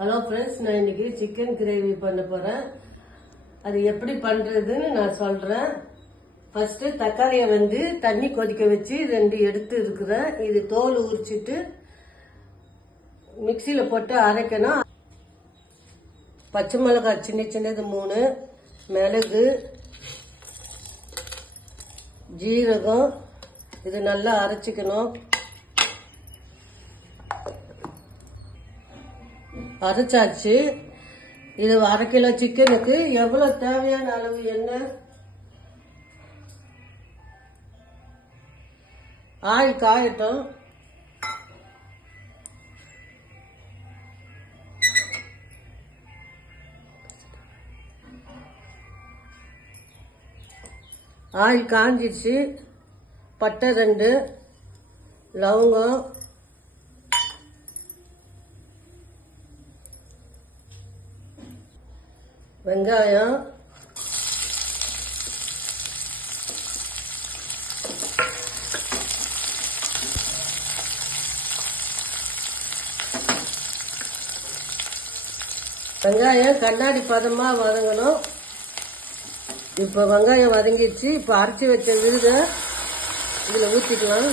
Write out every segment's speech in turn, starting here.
Hello friends, நான் இன்னைக்கு chicken gravy பண்ண போகிறேன். அது எப்படி பண்ணுறதுன்னு நான் சொல்கிறேன். ஃபஸ்ட்டு தக்காளியை தண்ணி கொதிக்க வச்சு 2 எடுத்து இருக்கிறேன். இது தோல் உரிச்சிட்டு மிக்சியில் போட்டு அரைக்கணும். பச்சை மிளகாய் சின்னது 3, மிளகு, ஜீரகம், இது நல்லா அரைச்சிக்கணும். அரைச்சாச்சு. இது 1/2 கிலோ சிக்கனுக்கு எவ்வளோ தேவையான அளவு எண்ணெய், ஆயில் காயட்டும். ஆயில் காஞ்சிச்சு. பட்டை 2, லவங்கம், வெங்காயம், வெங்காயம் கண்ணாடி பதமாக வதங்கணும். இப்போ வெங்காயம் வதங்கிடுச்சு. இப்போ அரைச்சி வச்ச விழுதை இதில் ஊற்றிக்கலாம்.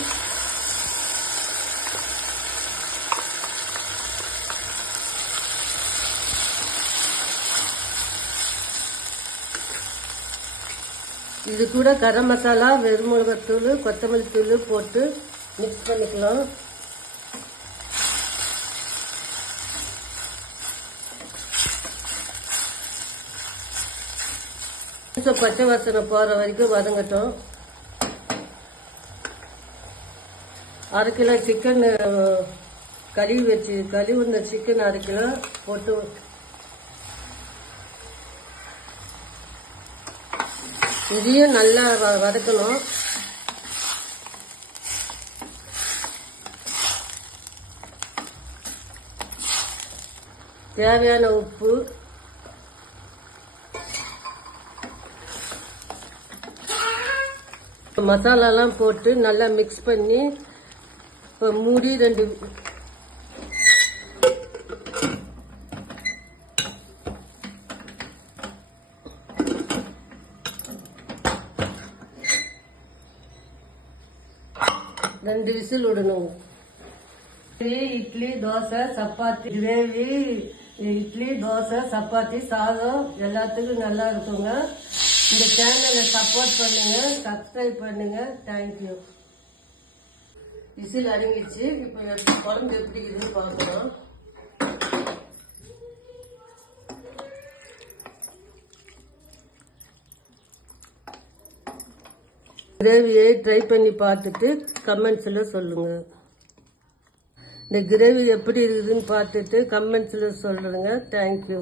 இது கூட கரம் மசாலா, வெறுமிளகாத்தூள், கொத்தமல்லி தூள் போட்டு மிக்ஸ் பண்ணிக்கலாம். பச்சை வாசனை போகிற வரைக்கும் வதங்கட்டும். 1/2 கிலோ சிக்கன் கழுவி வந்த சிக்கன் 1/2 கிலோ போட்டு இதையும் நல்லா வதக்கணும். தேவையான உப்பு, மசாலாலாம் போட்டு நல்லா மிக்ஸ் பண்ணி இப்போ மூடி 2 விசில் விடணும். இட்லி, தோசை, சப்பாத்தி கிரேவி, இட்லி, தோசை, சப்பாத்தி, சாதம் எல்லாத்துக்கும் நல்லா இருக்குங்க. இந்த சேனலை சப்போர்ட் பண்ணுங்க, சப்ஸ்கிரைப் பண்ணுங்க. தேங்க்யூ. விசில் அடங்கிடுச்சு. இப்போ குழம்பு எப்படி இருக்குன்னு பார்க்கலாம். கிரேவியை ட்ரை பண்ணி பார்த்துட்டு கமெண்ட்ஸில் சொல்லுங்கள். இந்த கிரேவி எப்படி இருக்குதுன்னு பார்த்துட்டு கமெண்ட்ஸில் சொல்லுங்கள். தேங்க்யூ.